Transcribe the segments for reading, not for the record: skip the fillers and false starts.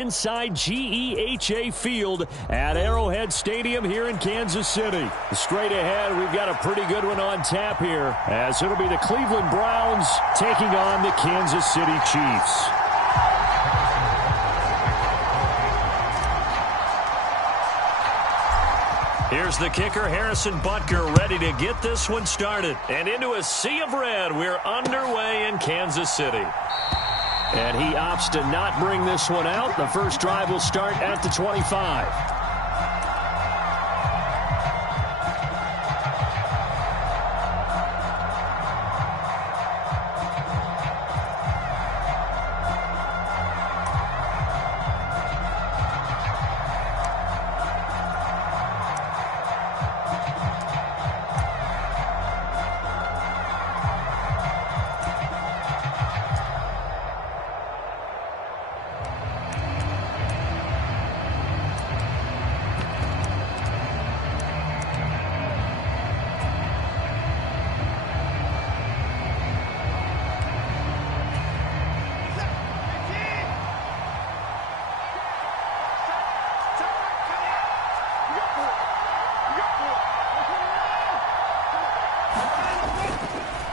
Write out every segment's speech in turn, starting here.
inside GEHA Field at Arrowhead Stadium here in Kansas City. Straight ahead, we've got a pretty good one on tap here, as it'll be the Cleveland Browns taking on the Kansas City Chiefs. Here's the kicker, Harrison Butker, ready to get this one started. And into a sea of red, we're underway in Kansas City. And he opts to not bring this one out. The first drive will start at the 25.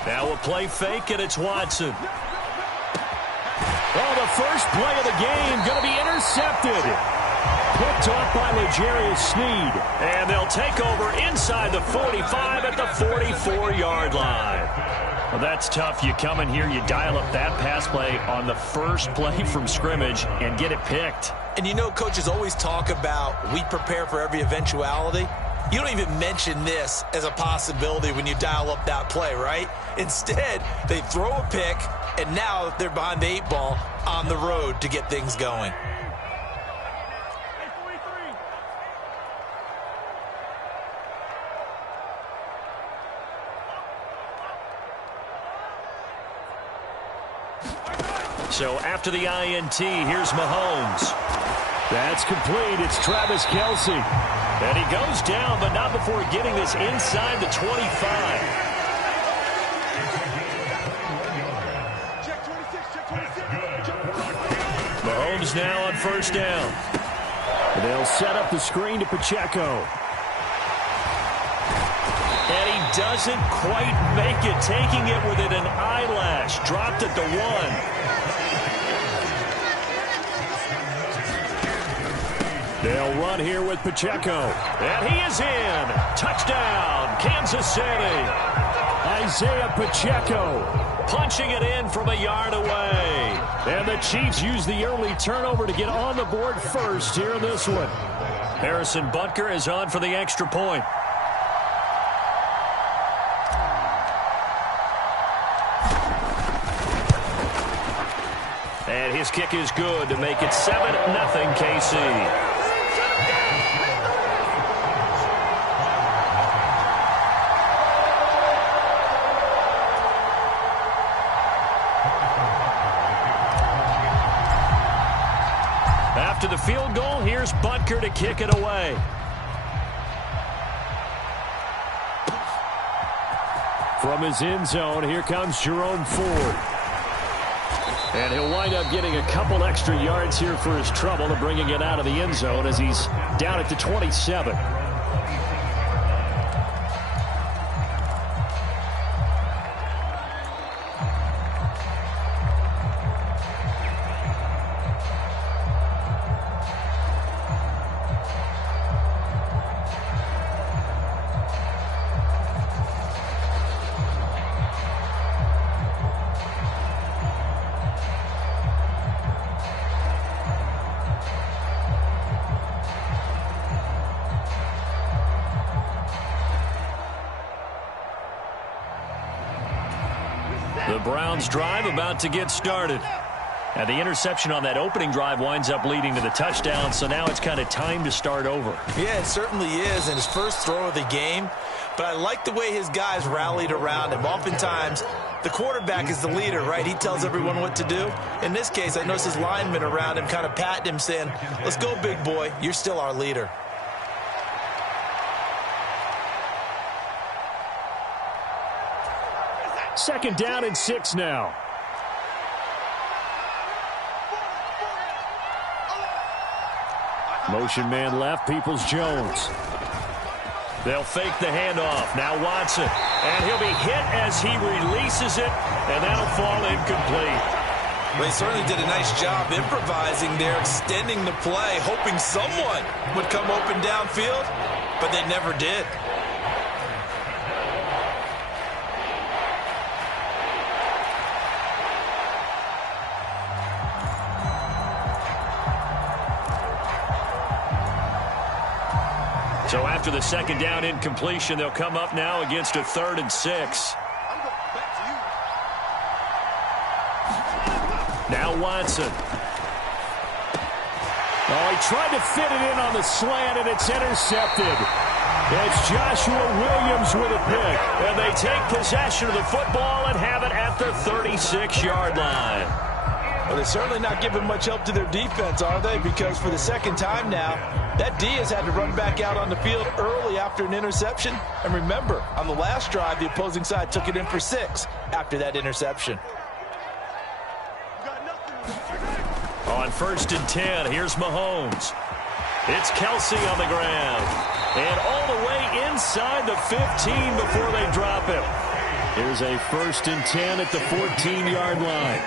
Now we'll play fake, and it's Watson. Oh, the first play of the game going to be intercepted. Picked off by L'Jarius Sneed. And they'll take over inside the 45 at the 44-yard line. Well, that's tough. You come in here, you dial up that pass play on the first play from scrimmage and get it picked. And you know, coaches always talk about we prepare for every eventuality. You don't even mention this as a possibility when you dial up that play, right? Instead, they throw a pick, and now they're behind the 8 ball on the road to get things going. So after the INT, here's Mahomes. That's complete. It's Travis Kelce. And he goes down, but not before getting this inside the 25. Mahomes now on first down. And they'll set up the screen to Pacheco. And he doesn't quite make it, taking it within an eyelash. Dropped at the 1. They'll run here with Pacheco. And he is in. Touchdown, Kansas City. Isaiah Pacheco punching it in from a yard away. And the Chiefs use the early turnover to get on the board first here in this one. Harrison Butker is on for the extra point. And his kick is good to make it 7-0 KC. After the field goal, here's Butker to kick it away. From his end zone, here comes Jerome Ford. And he'll wind up getting a couple extra yards here for his trouble to bringing it out of the end zone as he's down at the 27. The Browns drive about to get started. And the interception on that opening drive winds up leading to the touchdown, so now it's kind of time to start over. Yeah, it certainly is, and his first throw of the game. But I like the way his guys rallied around him. Oftentimes, the quarterback is the leader, right? He tells everyone what to do. In this case, I noticed his linemen around him kind of patting him, saying, "Let's go, big boy. You're still our leader." Second down and 6 now. Motion man left, Peoples-Jones. They'll fake the handoff. Now Watson. And he'll be hit as he releases it, and that'll fall incomplete. Well, they certainly did a nice job improvising there, extending the play, hoping someone would come open downfield, but they never did. So after the second down incompletion, they'll come up now against a 3rd and 6. Now Watson. Oh, he tried to fit it in on the slant, and it's intercepted. It's Joshua Williams with a pick. And they take possession of the football and have it at the 36-yard line. Well, they're certainly not giving much help to their defense, are they? Because for the second time now, that D has had to run back out on the field early after an interception. And remember, on the last drive, the opposing side took it in for 6 after that interception. On 1st and 10, here's Mahomes. It's Kelsey on the ground. And all the way inside the 15 before they drop him. Here's a 1st and 10 at the 14-yard line.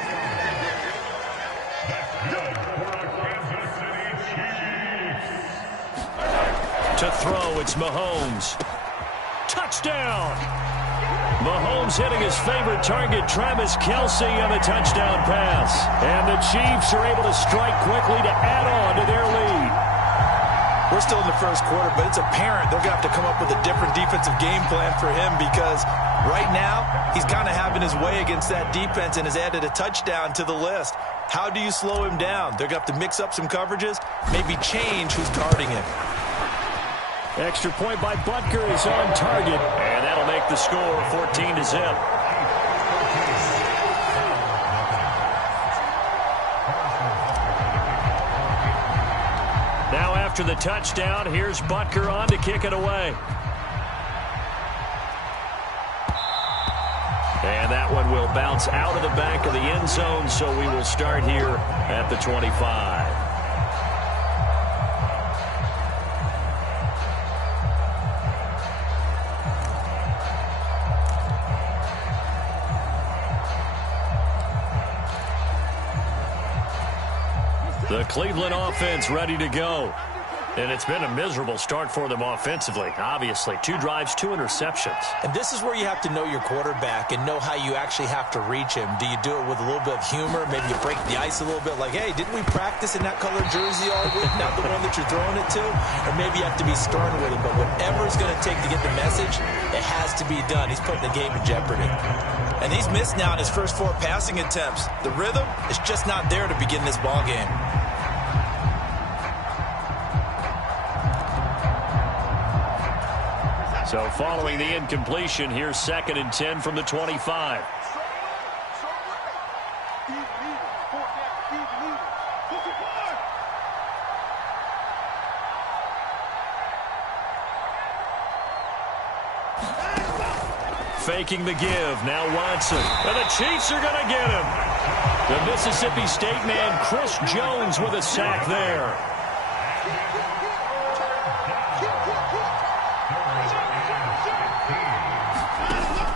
To throw, it's Mahomes. Touchdown! Mahomes hitting his favorite target, Travis Kelce, on the touchdown pass. And the Chiefs are able to strike quickly to add on to their lead. We're still in the first quarter, but it's apparent they're going to have to come up with a different defensive game plan for him because right now he's kind of having his way against that defense and has added a touchdown to the list. How do you slow him down? They're going to have to mix up some coverages, maybe change who's guarding him. Extra point by Butker is on target, and that'll make the score 14-0. Now after the touchdown, here's Butker on to kick it away. And that one will bounce out of the back of the end zone, so we will start here at the 25. The Cleveland offense ready to go. And it's been a miserable start for them offensively. Obviously, 2 drives, 2 interceptions. And this is where you have to know your quarterback and know how you actually have to reach him. Do you do it with a little bit of humor? Maybe you break the ice a little bit like, hey, didn't we practice in that colored jersey all week? Not the one that you're throwing it to? Or maybe you have to be stern with it. But whatever it's going to take to get the message, it has to be done. He's putting the game in jeopardy. And he's missed now in his first 4 passing attempts. The rhythm is just not there to begin this ball game. So following the incompletion, here's 2nd and 10 from the 25. Faking the give. Now Watson. And the Chiefs are going to get him. The Mississippi State man, Chris Jones, with a sack there.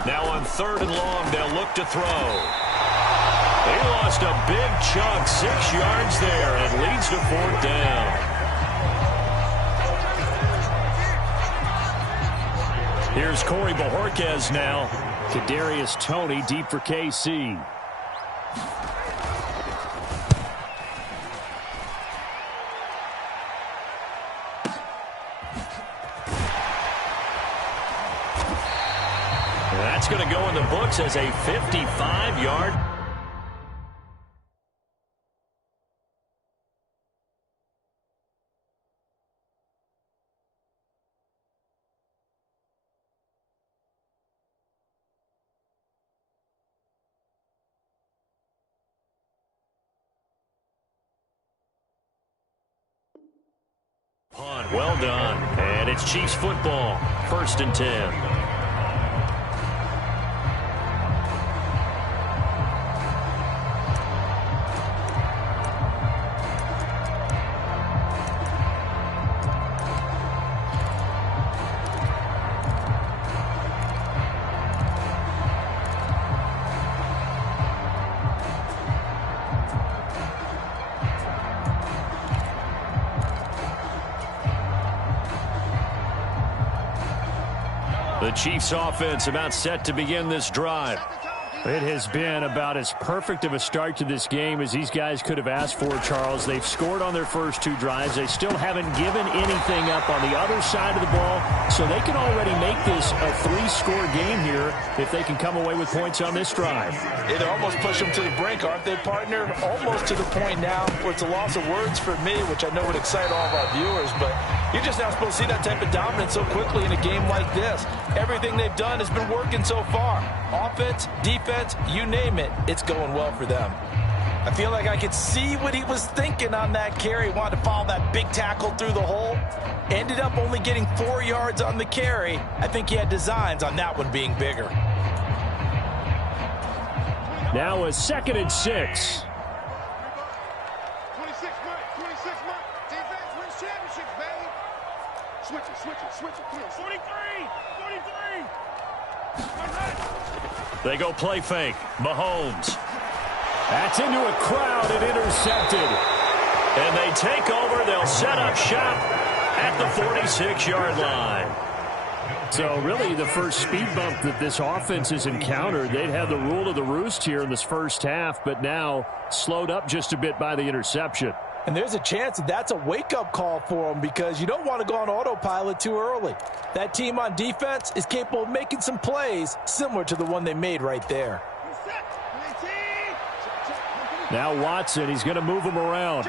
Now on 3rd and long, they'll look to throw. He lost a big chunk, 6 yards there, and leads to 4th down. Here's Corey Bojorquez now. Kadarius Toney deep for KC. That's going to go in the books as a 55-yard. Punt, well done. And it's Chiefs football, 1st and 10. The Chiefs offense about set to begin this drive. It has been about as perfect of a start to this game as these guys could have asked for, Charles. They've scored on their first 2 drives. They still haven't given anything up on the other side of the ball, so they can already make this a 3-score game here if they can come away with points on this drive. Yeah, they're almost pushing them to the brink, aren't they, partner? Almost to the point now where it's a loss of words for me, which I know would excite all of our viewers, but you're just not supposed to see that type of dominance so quickly in a game like this. Everything they've done has been working so far. Offense, defense, you name it, it's going well for them. I feel like I could see what he was thinking on that carry. Wanted to follow that big tackle through the hole. Ended up only getting 4 yards on the carry. I think he had designs on that one being bigger. Now a 2nd and 6. 26 Mike. Defense wins championships, baby. Switch it. Come on. 43. They go play fake. Mahomes. That's into a crowd and intercepted. And they take over. They'll set up shop at the 46-yard line. So really the first speed bump that this offense has encountered, they'd have the rule of the roost here in this first half, but now slowed up just a bit by the interception. And there's a chance that that's a wake-up call for them because you don't want to go on autopilot too early. That team on defense is capable of making some plays similar to the one they made right there. Now Watson, he's going to move him around.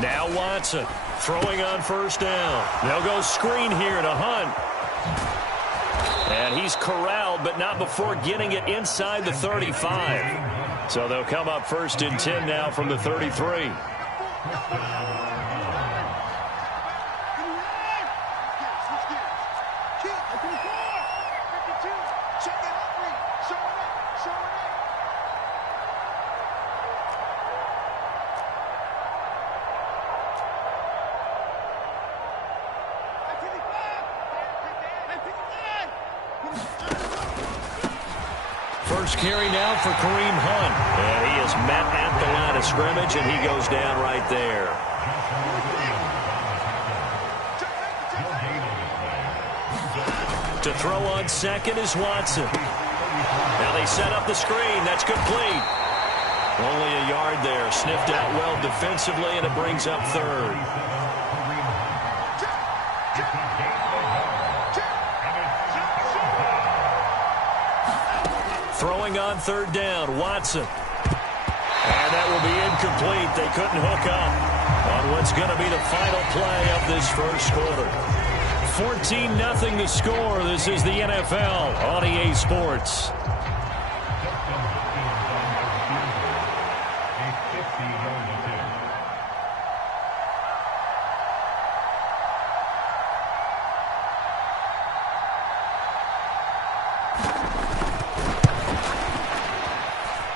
Now Watson throwing on first down. They'll go screen here to Hunt. And he's corralled, but not before getting it inside the 35. So they'll come up 1st and 10 now from the 33. First carry now for Kareem Hunt. And he is met at the line of scrimmage, and he goes down right there. To throw on 2nd is Watson. Now they set up the screen. That's complete. Only a yard there. Sniffed out well defensively, and it brings up 3rd. Throwing on 3rd down, Watson. And that will be incomplete. They couldn't hook up on what's going to be the final play of this first quarter. 14-0 the score. This is the NFL on EA Sports.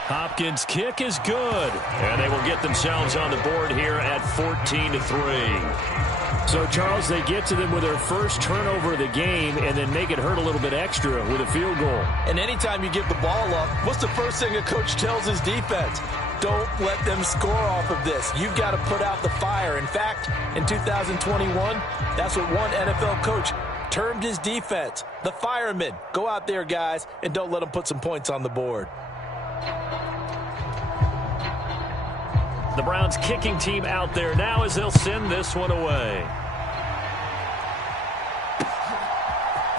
Hopkins' kick is good, and they will get themselves on the board here at 14-3. So, Charles, they get to them with their first turnover of the game and then make it hurt a little bit extra with a field goal. And anytime you give the ball up, what's the first thing a coach tells his defense? Don't let them score off of this. You've got to put out the fire. In fact, in 2021, that's what one NFL coach termed his defense, the firemen. Go out there, guys, and don't let them put some points on the board. The Browns kicking team out there now as they'll send this one away.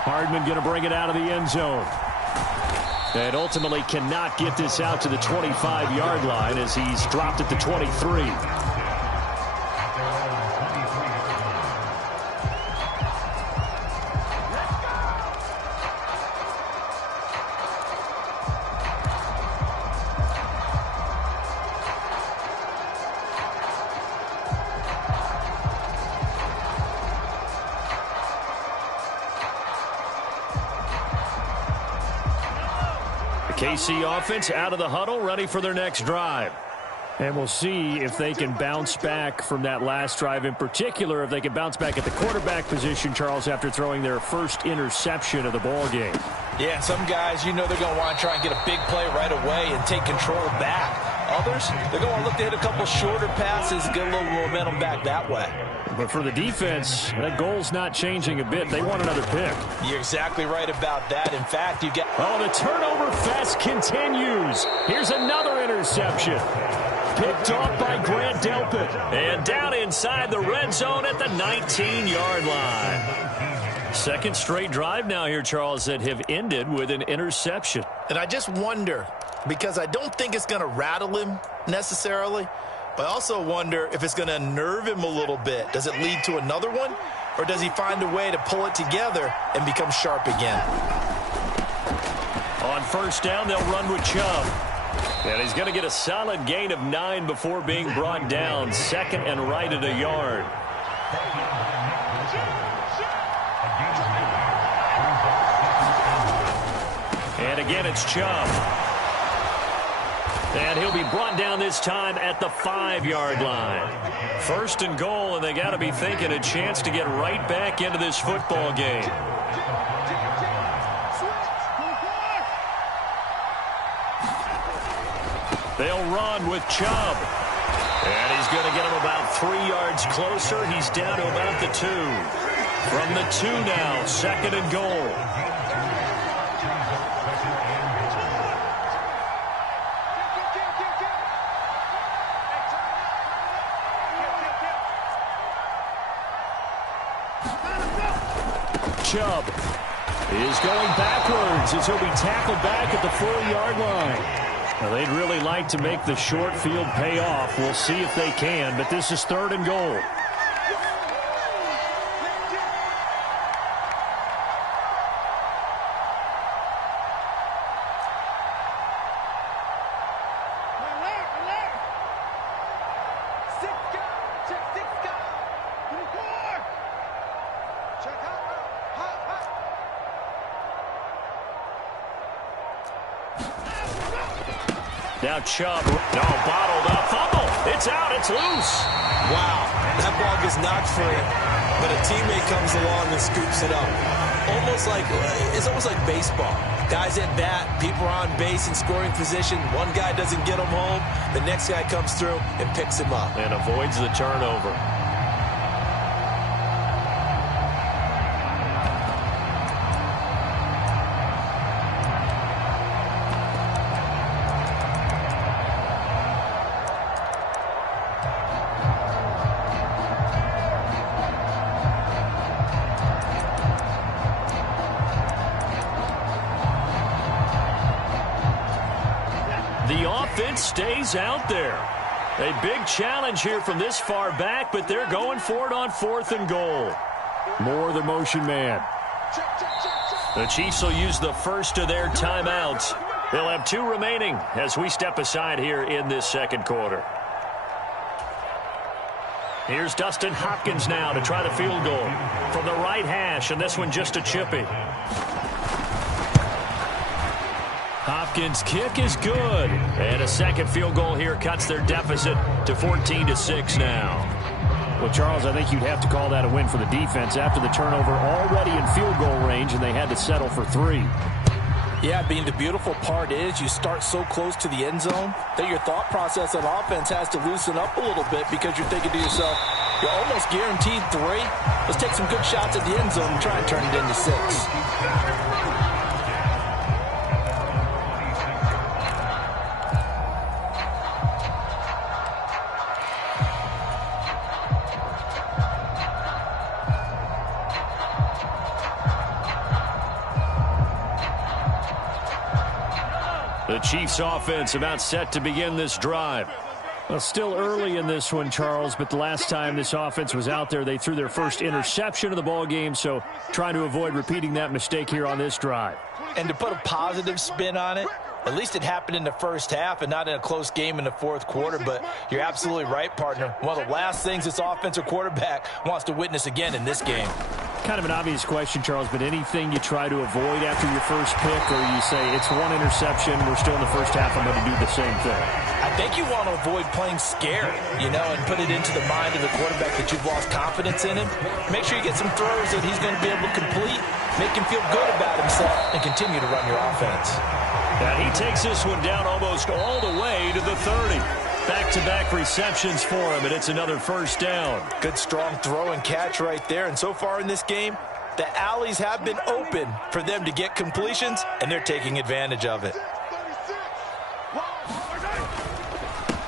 Hardman going to bring it out of the end zone. And ultimately cannot get this out to the 25-yard line as he's dropped at the 23. KC offense out of the huddle, ready for their next drive. And we'll see if they can bounce back from that last drive. In particular, if they can bounce back at the quarterback position, Charles, after throwing their first interception of the ball game. Yeah, some guys, you know they're going to want to try and get a big play right away and take control back. Others, they're going to look to hit a couple shorter passes and get a little momentum back that way. But for the defense, that goal's not changing a bit. They want another pick. You're exactly right about that. In fact, you get... Oh, the turnover fest continues. Here's another interception. Picked off by Grant Delpit. And down inside the red zone at the 19-yard line. Second straight drive now here, Charles, that have ended with an interception. And I just wonder, because I don't think it's going to rattle him necessarily, but I also wonder if it's going to unnerve him a little bit. Does it lead to another one? Or does he find a way to pull it together and become sharp again? On first down, they'll run with Chubb. And he's going to get a solid gain of 9 before being brought down. Second and right at a yard. And again, it's Chubb. And he'll be brought down this time at the 5-yard line. First and goal, and they got to be thinking a chance to get right back into this football game. They'll run with Chubb. And he's going to get him about 3 yards closer. He's down to about the 2. From the 2 now, second and goal. Chubb is going backwards as he'll be tackled back at the 4-yard line. Now, they'd really like to make the short field pay off. We'll see if they can, but this is third and goal. Now Chubb, bottled up, fumble. It's out, it's loose. Wow, that ball gets knocked free, but a teammate comes along and scoops it up. It's almost like baseball. Guys at bat, people are on base in scoring position. One guy doesn't get him home, the next guy comes through and picks him up. And avoids the turnover. Stays out there. A big challenge here from this far back, but they're going for it on fourth and goal. More the motion man. The Chiefs will use the first of their timeouts. They'll have 2 remaining as we step aside here in this second quarter. Here's Dustin Hopkins now to try the field goal from the right hash, and this one just a chippy. Hopkins' kick is good. And a second field goal here cuts their deficit to 14-6 now. Well, Charles, I think you'd have to call that a win for the defense after the turnover already in field goal range, and they had to settle for 3. Yeah, Bean, the beautiful part is you start so close to the end zone that your thought process on offense has to loosen up a little bit because you're thinking to yourself, you're almost guaranteed 3. Let's take some good shots at the end zone and try and turn it into 6. The Chiefs offense about set to begin this drive. Well, still early in this one, Charles, but the last time this offense was out there, they threw their first interception of the ball game, so trying to avoid repeating that mistake here on this drive. And to put a positive spin on it, at least it happened in the first half and not in a close game in the fourth quarter, but you're absolutely right, partner. One of the last things this offensive quarterback wants to witness again in this game. Kind of an obvious question, Charles, but anything you try to avoid after your first pick, or you say it's 1 interception, we're still in the first half, I'm going to do the same thing? I think you want to avoid playing scared, and put it into the mind of the quarterback that you've lost confidence in him. Make sure you get some throws that he's going to be able to complete, make him feel good about himself, and continue to run your offense. And he takes this one down almost all the way to the 30. Back-to-back receptions for him, and it's another first down. Good, strong throw and catch right there. And so far in this game, the alleys have been open for them to get completions, and they're taking advantage of it.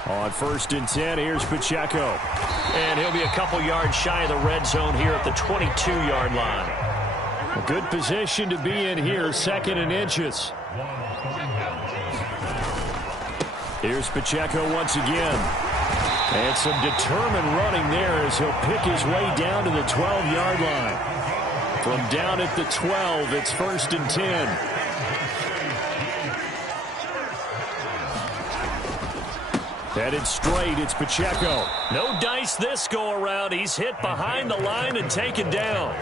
On 1st and 10, here's Pacheco. And he'll be a couple yards shy of the red zone here at the 22-yard line. A good position to be in here, 2nd and inches. Here's Pacheco once again. And some determined running there as he'll pick his way down to the 12-yard line. From down at the 12, it's 1st and 10. Headed straight, it's Pacheco. No dice this go-around. He's hit behind the line and taken down.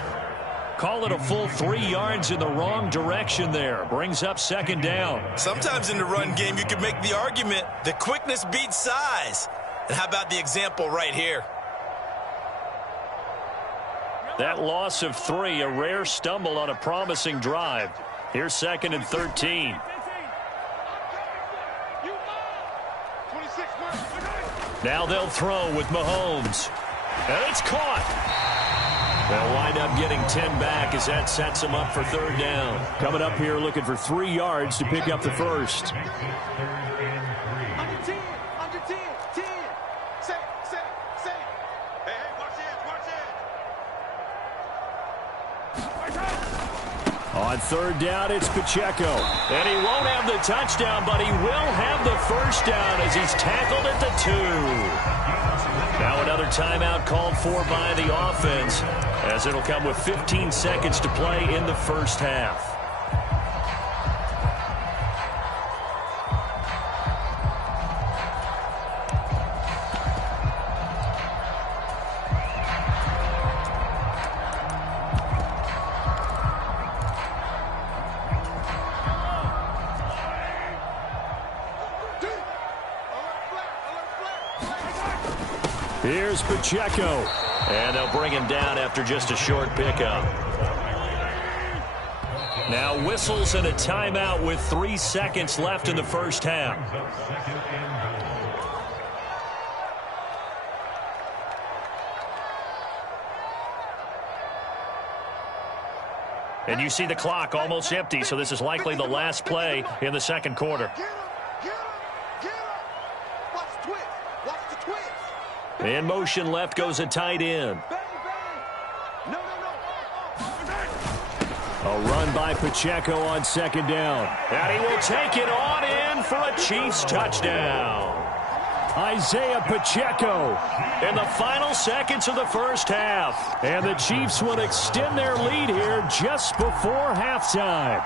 Call it a full 3 yards in the wrong direction there. Brings up 2nd down. Sometimes in the run game, you can make the argument that quickness beats size. And how about the example right here? That loss of 3, a rare stumble on a promising drive. Here's 2nd and 13. Now they'll throw with Mahomes. And it's caught. They'll wind up getting 10 back as that sets them up for 3rd down. Coming up here looking for 3 yards to pick up the first. Under 10, under 10, 10. Set. Hey, watch it. On 3rd down, it's Pacheco. And he won't have the touchdown, but he will have the first down as he's tackled at the 2. Now another timeout called for by the offense, as it'll come with 15 seconds to play in the first half. Here's Pacheco. And they'll bring him down after just a short pickup. Now whistles and a timeout with 3 seconds left in the first half. And you see the clock almost empty, so this is likely the last play in the second quarter. In motion left goes a tight end. A run by Pacheco on 2nd down. And he will take it on in for a Chiefs touchdown. Isaiah Pacheco. In the final seconds of the first half. And the Chiefs will extend their lead here just before halftime.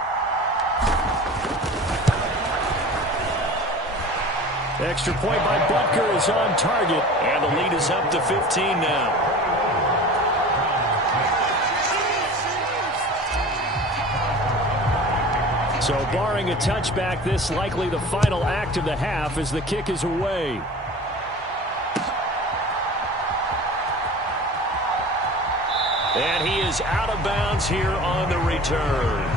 Extra point by Butker is on target. And the lead is up to 15 now. So barring a touchback, this likely the final act of the half as the kick is away. And he is out of bounds here on the return.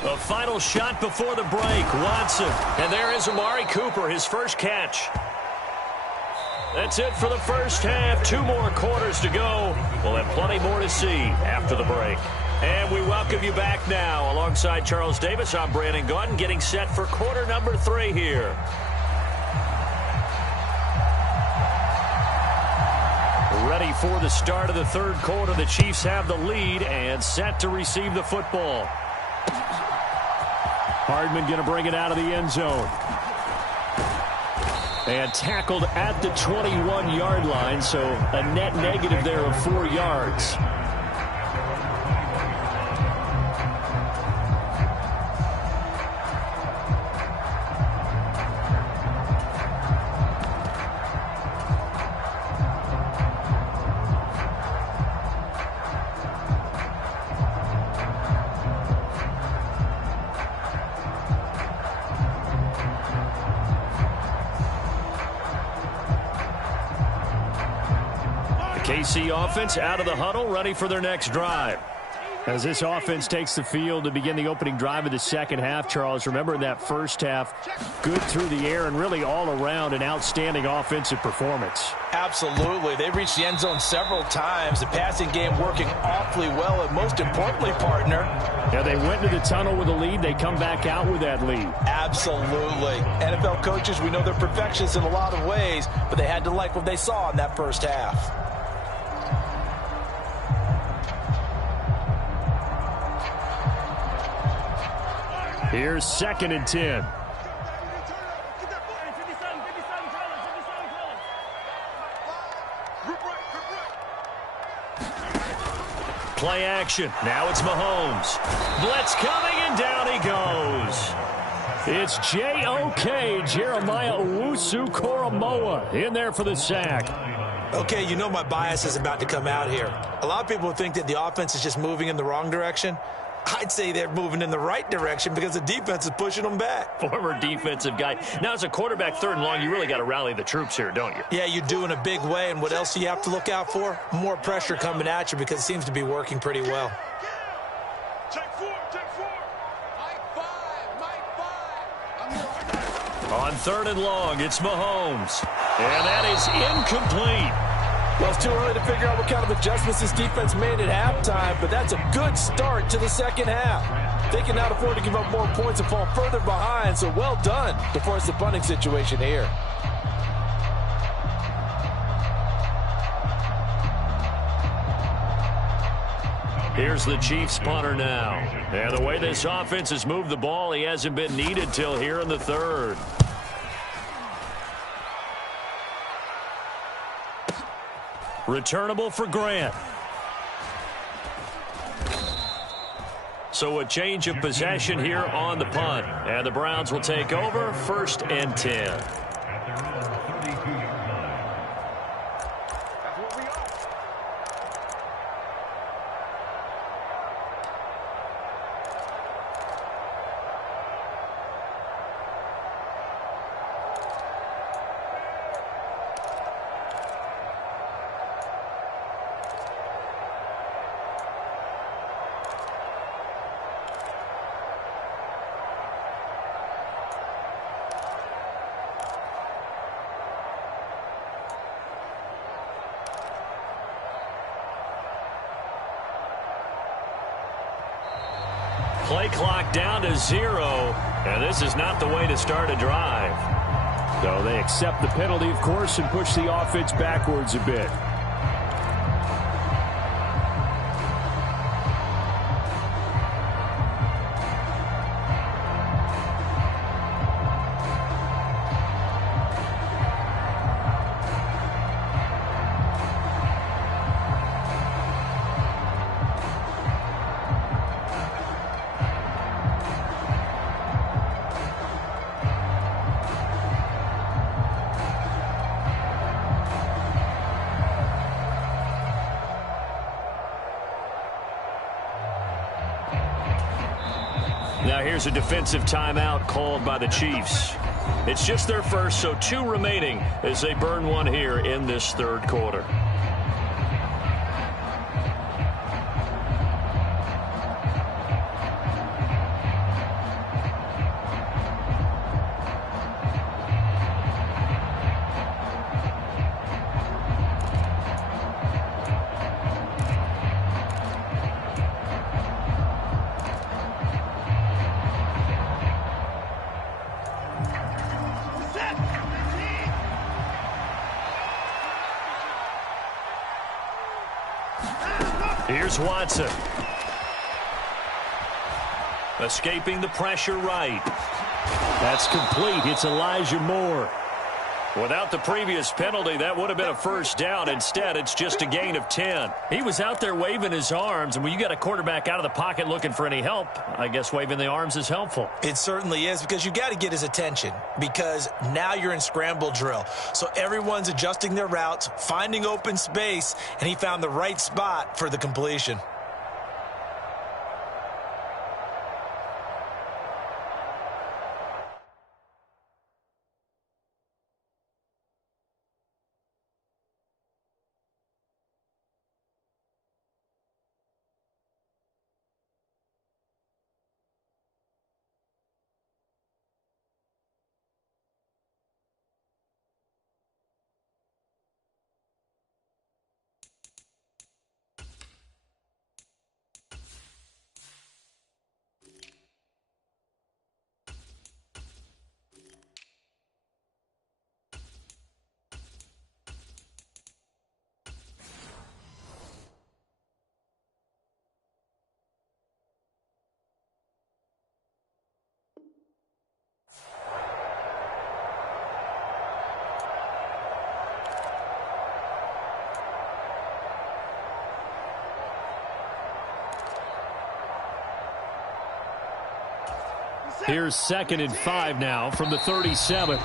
The final shot before the break. Watson. And there is Amari Cooper, his first catch. That's it for the first half. 2 more quarters to go. We'll have plenty more to see after the break. And we welcome you back now. Alongside Charles Davis, I'm Brandon Gaudin, getting set for quarter number 3 here. Ready for the start of the third quarter. The Chiefs have the lead and set to receive the football. Hardman going to bring it out of the end zone. And tackled at the 21-yard line, so a net negative there of 4 yards. KC offense out of the huddle, ready for their next drive. As this offense takes the field to begin the opening drive of the second half, Charles, remember in that first half, good through the air and really all around an outstanding offensive performance. Absolutely. They reached the end zone several times. The passing game working awfully well, and most importantly, partner. Yeah, they went to the tunnel with a lead. They come back out with that lead. Absolutely. NFL coaches, we know they're perfectionists in a lot of ways, but they had to like what they saw in that first half. Here's 2nd and 10. Play action. Now it's Mahomes. Blitz coming, and down he goes. It's J.O.K. Jeremiah Owusu-Koramoah in there for the sack. Okay, you know my bias is about to come out here. A lot of people think that the offense is just moving in the wrong direction. I'd say they're moving in the right direction because the defense is pushing them back. Former defensive guy. Now, as a quarterback, 3rd and long, you really got to rally the troops here, don't you? Yeah, you do in a big way. And what else do you have to look out for? More pressure coming at you because it seems to be working pretty well. Check 4, check 4. Mike 5. On 3rd and long, it's Mahomes. And that is incomplete. Well, it's too early to figure out what kind of adjustments this defense made at halftime, but that's a good start to the second half. They can now afford to give up more points and fall further behind, so well done to force the punting situation here. Here's the Chiefs punter now. And the way this offense has moved the ball, he hasn't been needed till here in the 3rd. Returnable for Grant. So a change of possession here on the punt. And the Browns will take over 1st and 10. Play clock down to 0, and this is not the way to start a drive. So they accept the penalty, of course, and push the offense backwards a bit. Now here's a defensive timeout called by the Chiefs. It's just their first, so 2 remaining as they burn one here in this 3rd quarter. Here's Watson. Escaping the pressure right. That's complete. It's Elijah Moore. Without the previous penalty, that would have been a first down. Instead, it's just a gain of 10. He was out there waving his arms, and when you got a quarterback out of the pocket looking for any help, I guess waving the arms is helpful. It certainly is, because you got to get his attention, because now you're in scramble drill. So everyone's adjusting their routes, finding open space, and he found the right spot for the completion. Here's 2nd and 5 now from the 37.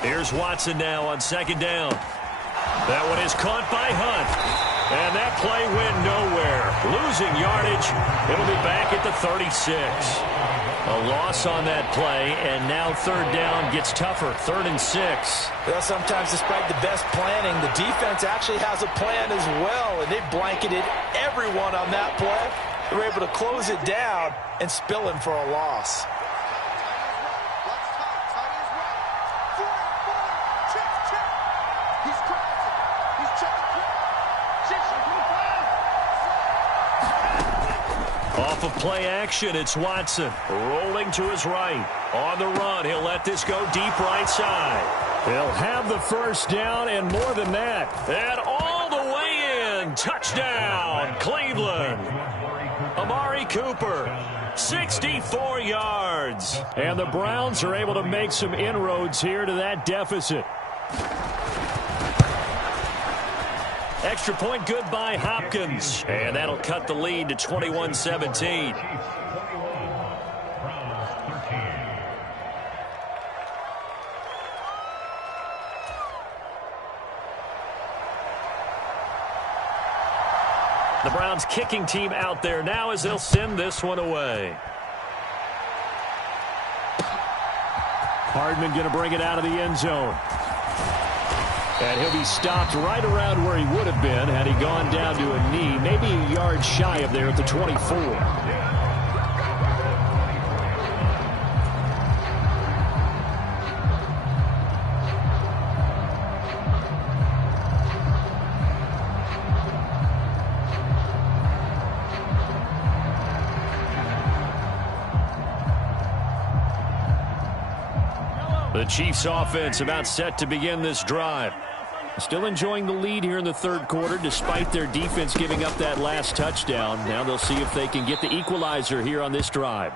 Here's Watson now on 2nd down. That one is caught by Hunt. And that play went nowhere. Losing yardage. It'll be back at the 36. A loss on that play, and now 3rd down gets tougher. 3rd and 6. Well, sometimes despite the best planning, the defense actually has a plan as well, and they blanketed everyone on that play. They were able to close it down and spill him for a loss. Off of play action, it's Watson. Rolling to his right. On the run, he'll let this go deep right side. He'll have the first down and more than that. And all the way in. Touchdown, Cleveland. Amari Cooper, 64 yards. And the Browns are able to make some inroads here to that deficit. Extra point good by Hopkins. And that'll cut the lead to 21-17. The Browns kicking team out there now as they'll send this one away. Hardman going to bring it out of the end zone. And he'll be stopped right around where he would have been had he gone down to a knee, maybe a yard shy of there at the 24. The Chiefs offense about set to begin this drive. Still enjoying the lead here in the 3rd quarter despite their defense giving up that last touchdown. Now they'll see if they can get the equalizer here on this drive.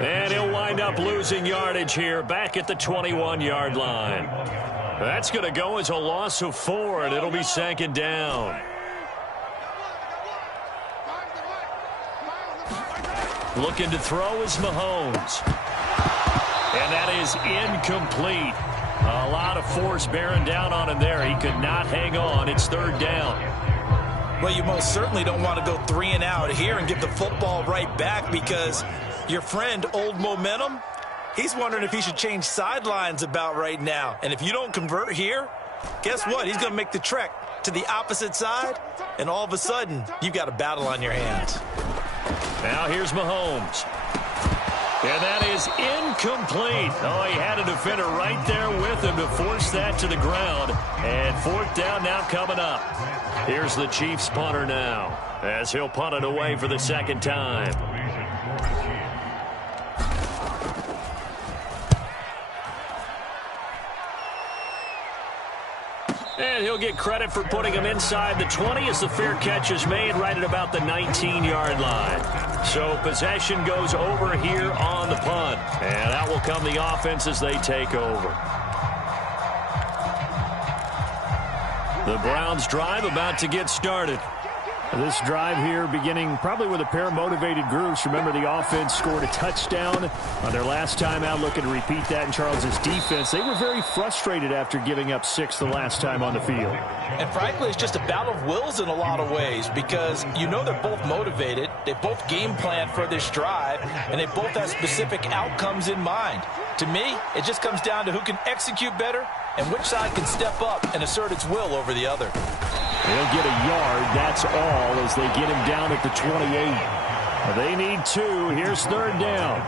And he'll wind up losing yardage here back at the 21-yard line. That's going to go as a loss of 4, and it'll be 2nd down. Looking to throw is Mahomes. And that is incomplete. A lot of force bearing down on him there. He could not hang on. It's 3rd down. Well, you most certainly don't want to go 3 and out here and give the football right back, because your friend, Old Momentum, he's wondering if he should change sidelines about right now. And if you don't convert here, guess what? He's going to make the trek to the opposite side, and all of a sudden, you've got a battle on your hands. Now here's Mahomes. And that is is incomplete. Oh, he had a defender right there with him to force that to the ground. And fourth down now coming up. Here's the Chiefs punter now, as he'll punt it away for the second time. And he'll get credit for putting him inside the 20 as the fair catch is made right at about the 19-yard line. So possession goes over here on the punt. And out will come the offense as they take over. The Browns drive about to get started. This drive here beginning probably with a pair of motivated groups. Remember, the offense scored a touchdown on their last time out, looking to repeat that in Charles's defense. They were very frustrated after giving up 6 the last time on the field. And frankly, it's just a battle of wills in a lot of ways because you know they're both motivated. They both game plan for this drive, and they both have specific outcomes in mind. To me, it just comes down to who can execute better and which side can step up and assert its will over the other. They'll get a yard, that's all, as they get him down at the 28. They need 2. Here's third down.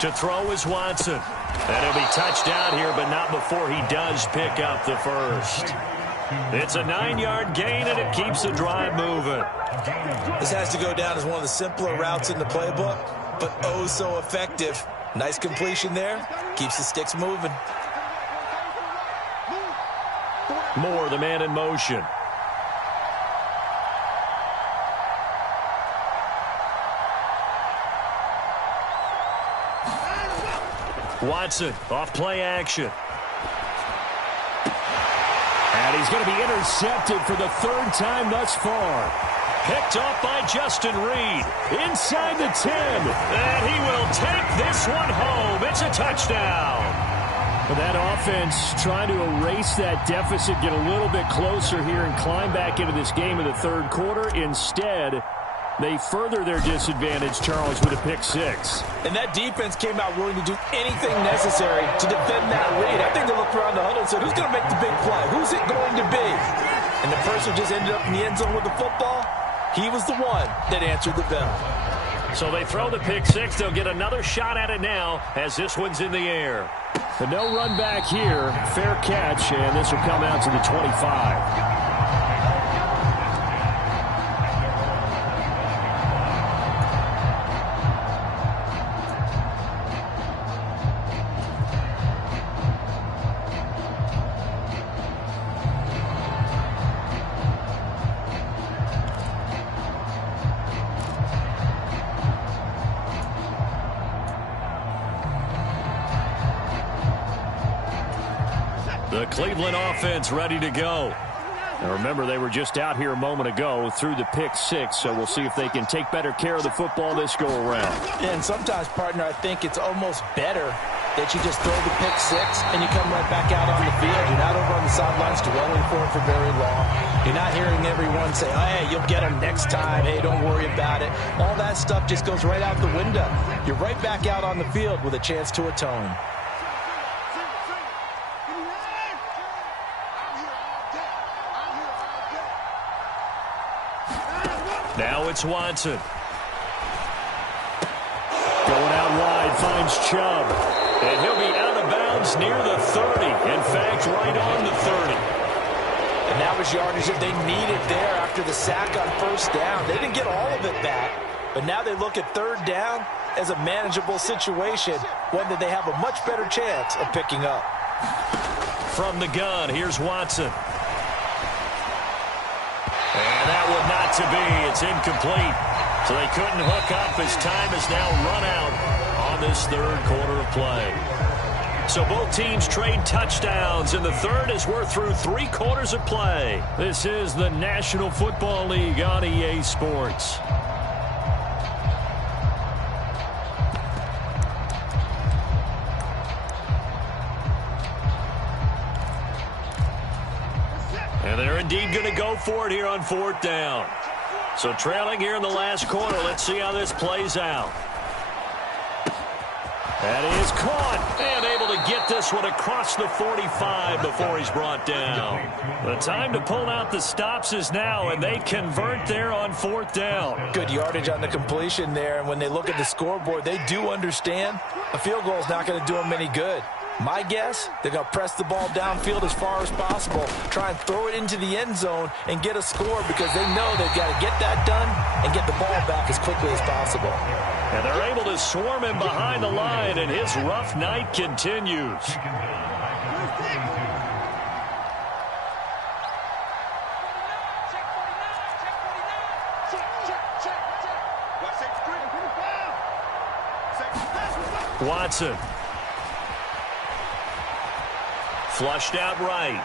To throw is Watson. And he'll be touched out here, but not before he does pick up the first. It's a 9-yard gain, and it keeps the drive moving. This has to go down as one of the simpler routes in the playbook, but oh so effective. Nice completion there. Keeps the sticks moving. Moore, the man in motion. Watson off play action. And he's going to be intercepted for the third time thus far. Picked off by Justin Reed. Inside the 10. And he will take this one home. It's a touchdown. That offense trying to erase that deficit, get a little bit closer here and climb back into this game in the third quarter. Instead, they further their disadvantage, Charles, with a pick 6. And that defense came out willing to do anything necessary to defend that lead. I think they looked around the huddle and said, who's going to make the big play? Who's it going to be? And the person who just ended up in the end zone with the football, he was the one that answered the bell. So they throw the pick 6. They'll get another shot at it now as this one's in the air. But no run back here. Fair catch, and this will come out to the 25. The Cleveland offense ready to go. Now remember, they were just out here a moment ago through the pick 6, so we'll see if they can take better care of the football this go around. And sometimes, partner, I think it's almost better that you just throw the pick 6 and you come right back out on the field. You're not over on the sidelines dwelling for it for very long. You're not hearing everyone say, oh, hey, you'll get them next time. Hey, don't worry about it. All that stuff just goes right out the window. You're right back out on the field with a chance to atone. Now it's Watson. Going out wide, finds Chubb. And he'll be out of bounds near the 30. In fact, right on the 30. And that was yardage that they needed there after the sack on first down. They didn't get all of it back, but now they look at third down as a manageable situation, one that they have a much better chance of picking up. From the gun, here's Watson. And that one not to be. It's incomplete. So they couldn't hook up as time is now run out on this third quarter of play. So both teams trade touchdowns in the third as we're through 3 quarters of play. This is the National Football League on EA Sports. And they're indeed going to go for it here on fourth down. So trailing here in the last quarter. Let's see how this plays out. That is caught and able to get this one across the 45 before he's brought down. The time to pull out the stops is now, and they convert there on 4th down. Good yardage on the completion there, and when they look at the scoreboard, they do understand a field goal is not going to do them any good. My guess, they're going to press the ball downfield as far as possible, try and throw it into the end zone and get a score because they know they've got to get that done and get the ball back as quickly as possible. And they're able to swarm him behind the line, and his rough night continues. Watson. Flushed out right.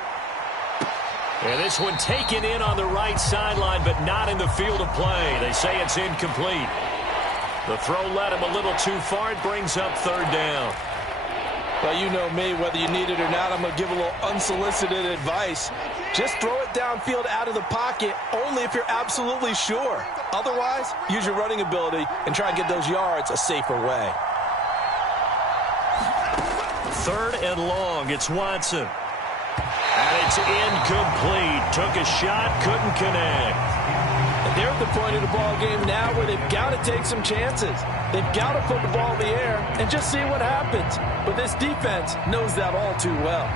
And this one taken in on the right sideline, but not in the field of play. They say it's incomplete. The throw led him a little too far. It brings up 3rd down. Well, you know me, whether you need it or not, I'm going to give a little unsolicited advice. Just throw it downfield out of the pocket, only if you're absolutely sure. Otherwise, use your running ability and try and get those yards a safer way. 3rd and long. It's Watson. And it's incomplete. Took a shot, couldn't connect. And they're at the point of the ball game now where they've got to take some chances. They've got to put the ball in the air and just see what happens. But this defense knows that all too well.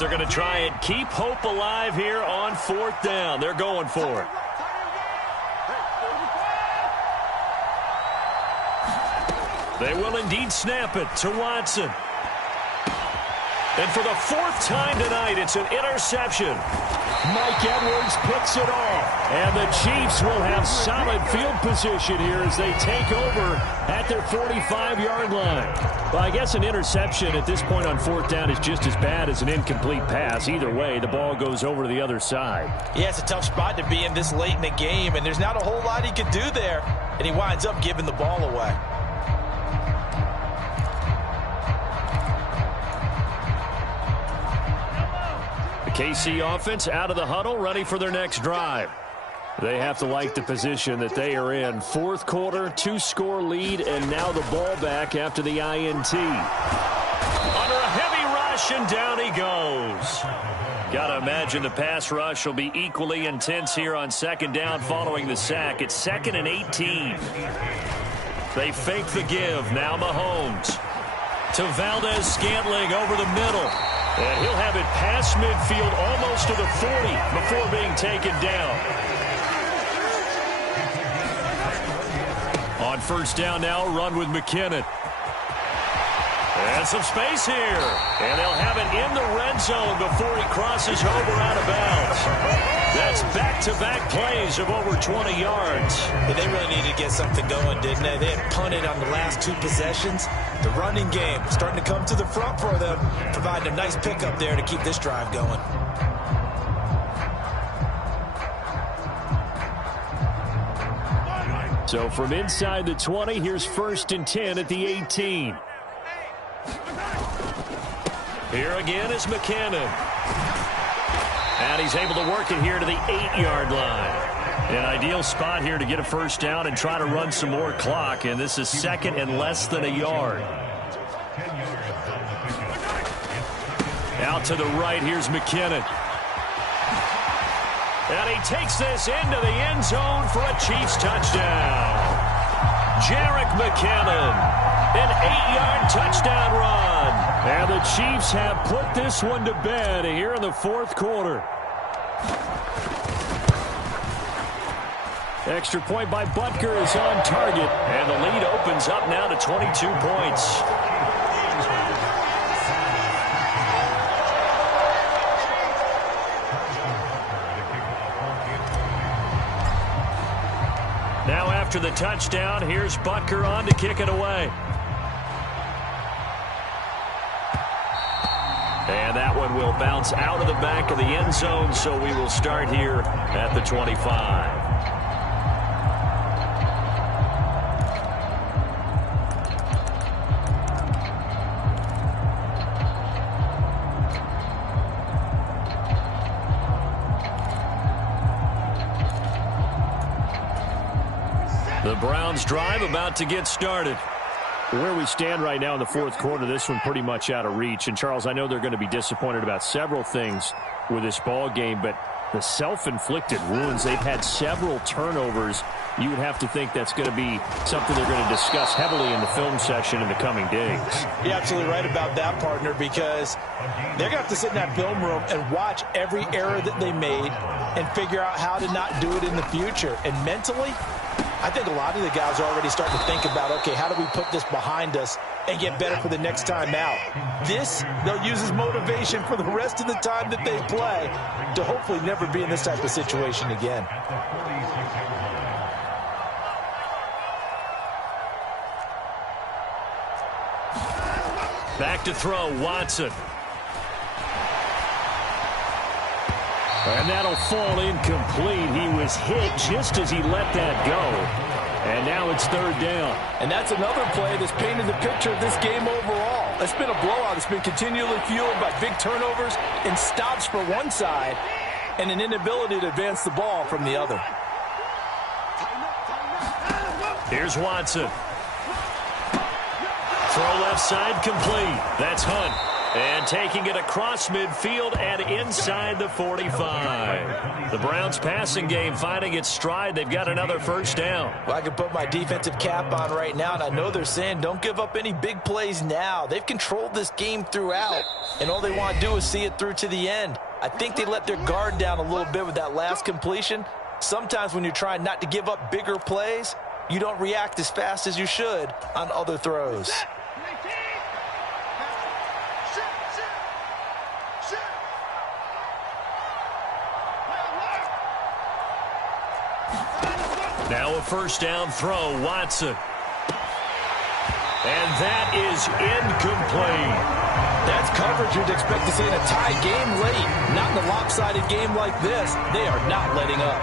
They're going to try and keep hope alive here on 4th down. They're going for it. They will indeed snap it to Watson. And for the 4th time tonight, it's an interception. Mike Edwards picks it off. And the Chiefs will have solid field position here as they take over at their 45-yard line. Well, I guess an interception at this point on 4th down is just as bad as an incomplete pass. Either way, the ball goes over to the other side. Yeah, it's a tough spot to be in this late in the game, and there's not a whole lot he could do there, and he winds up giving the ball away. KC offense out of the huddle, ready for their next drive. They have to like the position that they are in. 4th quarter, 2-score lead, and now the ball back after the INT. Under a heavy rush, and down he goes. Got to imagine the pass rush will be equally intense here on 2nd down following the sack. It's 2nd and 18. They fake the give. Now Mahomes to Valdez-Scantling over the middle. And he'll have it past midfield almost to the 40 before being taken down. On 1st down now, run with McKinnon. And some space here. And they'll have it in the red zone before he crosses over out of bounds. That's back-to-back plays of over 20 yards. Yeah, they really needed to get something going, didn't they? They had punted on the last 2 possessions. The running game starting to come to the front for them, providing a nice pickup there to keep this drive going. So from inside the 20, here's 1st and 10 at the 18. Here again is McKinnon. And he's able to work it here to the 8-yard line. An ideal spot here to get a 1st down and try to run some more clock. And this is 2nd and less than a yard. Out to the right, here's McKinnon. And he takes this into the end zone for a Chiefs touchdown. Jerick McKinnon, an 8-yard touchdown run. And the Chiefs have put this one to bed here in the 4th quarter. Extra point by Butker is on target. And the lead opens up now to 22 points. Now after the touchdown, here's Butker on to kick it away. And that one will bounce out of the back of the end zone, so we will start here at the 25. The Browns drive about to get started. Where we stand right now in the fourth quarter, this one pretty much out of reach. And, Charles, I know they're going to be disappointed about several things with this ball game, but the self-inflicted wounds, they've had several turnovers. You would have to think that's going to be something they're going to discuss heavily in the film session in the coming days. You're absolutely right about that, partner, because they're going to have to sit in that film room and watch every error that they made and figure out how to not do it in the future. And mentally, I think a lot of the guys are already starting to think about, okay, how do we put this behind us and get better for the next time out? This, they'll use as motivation for the rest of the time that they play to hopefully never be in this type of situation again. Back to throw, Watson. And that'll fall incomplete. He was hit just as he let that go. And now it's third down. And that's another play that's painted the picture of this game overall. It's been a blowout. It's been continually fueled by big turnovers and stops for one side and an inability to advance the ball from the other. Here's Watson. Throw left side complete. That's Hunt. And taking it across midfield and inside the 45. The Browns passing game finding its stride. They've got another first down. Well, I can put my defensive cap on right now, and I know they're saying don't give up any big plays now. They've controlled this game throughout, and all they want to do is see it through to the end. I think they let their guard down a little bit with that last completion. Sometimes when you're trying not to give up bigger plays, you don't react as fast as you should on other throws. Now a first down throw, Watson. And that is incomplete. That's coverage you'd expect to see in a tie game late. Not in a lopsided game like this. They are not letting up.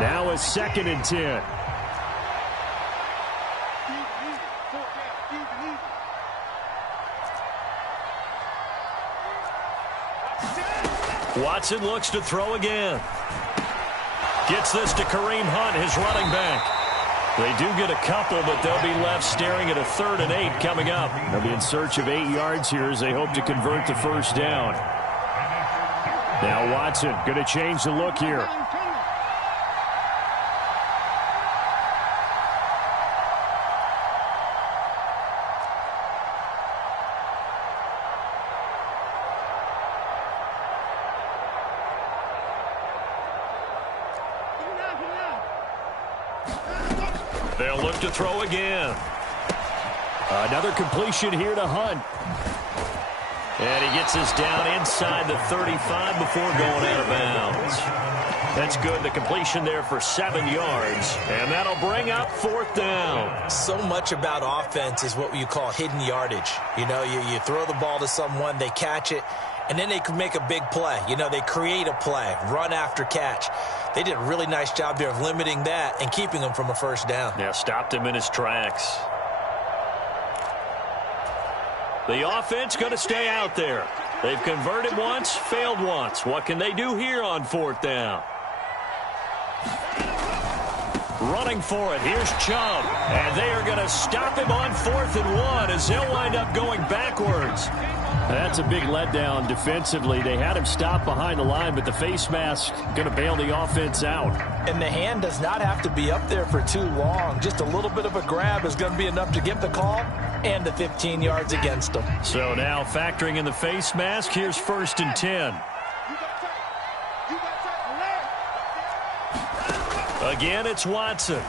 Now a 2nd and 10. Watson looks to throw again. Gets this to Kareem Hunt, his running back. They do get a couple, but they'll be left staring at a 3rd and 8 coming up. They'll be in search of 8 yards here as they hope to convert the first down. Now Watson going to change the look here. They'll look to throw again. Another completion here to Hunt. And he gets this down inside the 35 before going out of bounds. That's good. The completion there for 7 yards. And that'll bring up 4th down. So much about offense is what you call hidden yardage. You know, you throw the ball to someone, they catch it, and then they can make a big play. You know, they create a play, run after catch. They did a really nice job there of limiting that and keeping him from a first down. Yeah, stopped him in his tracks. The offense going to stay out there. They've converted once, failed once. What can they do here on 4th down? Running for it. Here's Chubb. And they are going to stop him on 4th and 1 as they'll wind up going backwards. That's a big letdown defensively. They had him stop behind the line, but the face mask going to bail the offense out. And the hand does not have to be up there for too long. Just a little bit of a grab is going to be enough to get the call and the 15 yards against them. So now factoring in the face mask, here's 1st and 10. Again, it's Watson.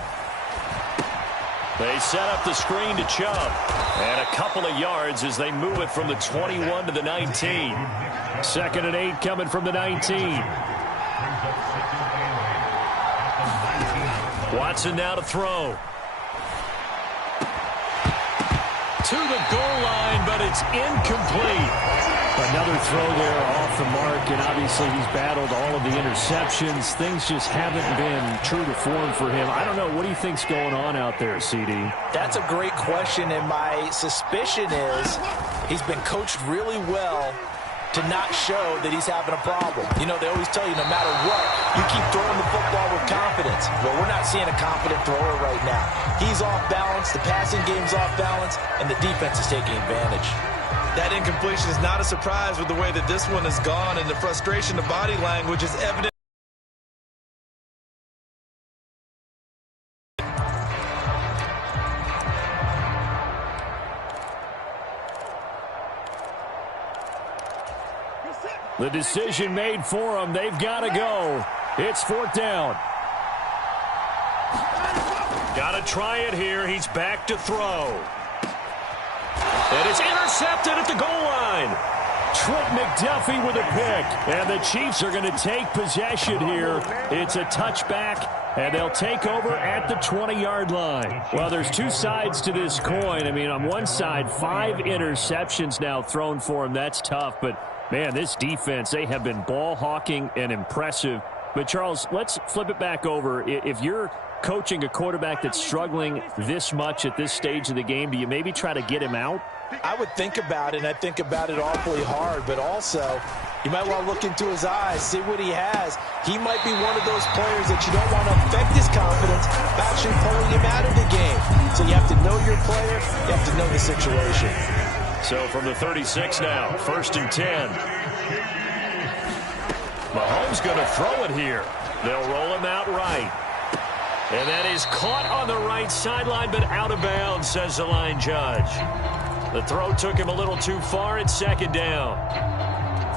They set up the screen to Chubb. And a couple of yards as they move it from the 21 to the 19. 2nd and 8 coming from the 19. Watson now to throw. to the goal line, but it's incomplete. Another throw there off the mark, and obviously he's battled all of the interceptions. Things just haven't been true to form for him. I don't know. What do you think's going on out there, CD? That's a great question, and my suspicion is he's been coached really well to not show that he's having a problem. You know, they always tell you no matter what, you keep throwing the football with confidence. Well, we're not seeing a confident thrower right now. He's off balance, the passing game's off balance, and the defense is taking advantage. That incompletion is not a surprise with the way that this one has gone, and the frustration, the body language is evident. The decision made for them. They've got to go. It's 4th down. Got to try it here. He's back to throw. And it's intercepted at the goal line. Trent McDuffie with a pick. And the Chiefs are going to take possession here. It's a touchback, and they'll take over at the 20-yard line. Well, there's two sides to this coin. I mean, on one side, 5 interceptions now thrown for him. That's tough, but man, this defense, they have been ball hawking and impressive. But, Charles, let's flip it back over. If you're coaching a quarterback that's struggling this much at this stage of the game, do you maybe try to get him out? I would think about it, and I think about it awfully hard, but also you might want to look into his eyes, see what he has. He might be one of those players that you don't want to affect his confidence by actually pulling him out of the game. So you have to know your player, you have to know the situation. So from the 36 now, 1st and 10. Mahomes going to throw it here. They'll roll him out right. And that is caught on the right sideline, but out of bounds, says the line judge. The throw took him a little too far. It's 2nd down.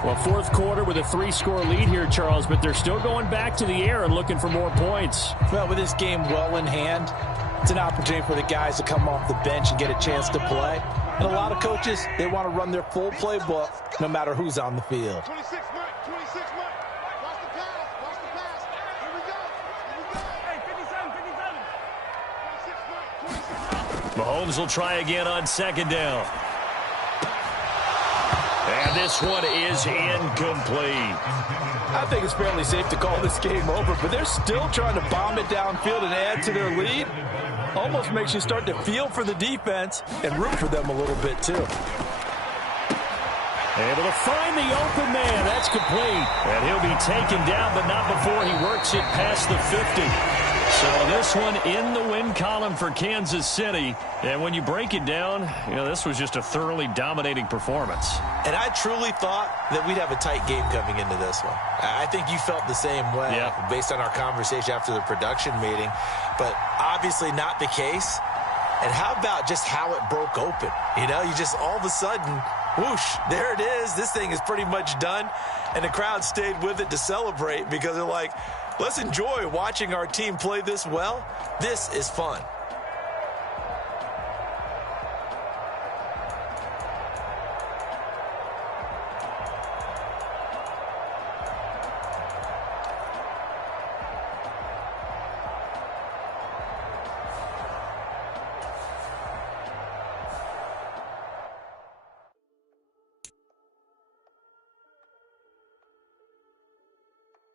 Well, 4th quarter with a 3-score lead here, Charles, but they're still going back to the air and looking for more points. Well, with this game well in hand, it's an opportunity for the guys to come off the bench and get a chance to play. And a lot of coaches, they want to run their full playbook no matter who's on the field. 26 Mike, 26 Mike. Watch the pass, watch the pass. Here we go, here we go. Hey, 57, 57. 26 Mike, 26 Mike. Mahomes will try again on 2nd down. And this one is incomplete. I think it's fairly safe to call this game over, but they're still trying to bomb it downfield and add to their lead. Almost makes you start to feel for the defense and root for them a little bit, too. Able to find the open man. That's complete. And he'll be taken down, but not before he works it past the 50. So this one in the win column for Kansas City. And when you break it down, you know, this was just a thoroughly dominating performance. And I truly thought that we'd have a tight game coming into this one. I think you felt the same way based on our conversation after the production meeting. But obviously not the case. And how about just how it broke open? You know, you just all of a sudden, whoosh, there it is. This thing is pretty much done. And the crowd stayed with it to celebrate because they're like, let's enjoy watching our team play this well. This is fun.